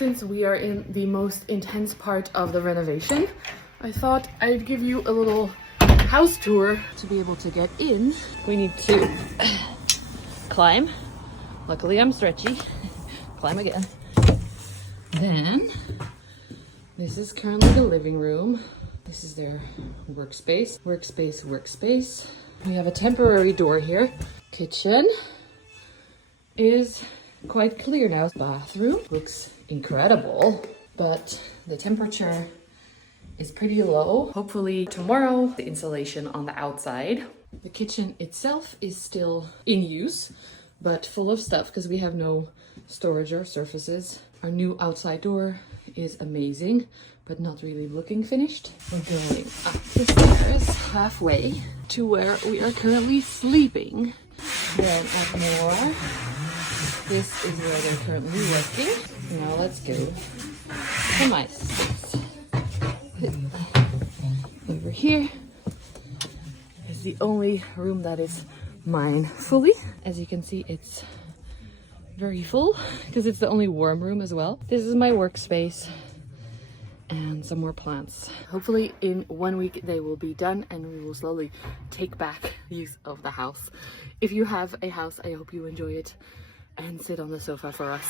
Since we are in the most intense part of the renovation, I thought I'd give you a little house tour. To be able to get in, we need to climb. Luckily I'm stretchy. Climb again. Then, this is currently the living room. This is their workspace. Workspace. We have a temporary door here. Kitchen is quite clear now. Bathroom looks incredible, but the temperature is pretty low. Hopefully tomorrow, the insulation on the outside. The kitchen itself is still in use, but full of stuff because we have no storage or surfaces. Our new outside door is amazing, but not really looking finished. We're going up the stairs halfway to where we are currently sleeping. Then up more. This is where they're currently working. Now let's go to my space. Over here is the only room that is mine fully. As you can see, it's very full because it's the only warm room as well. This is my workspace and some more plants. Hopefully in 1 week they will be done and we will slowly take back use of the house. If you have a house, I hope you enjoy it and sit on the sofa for us.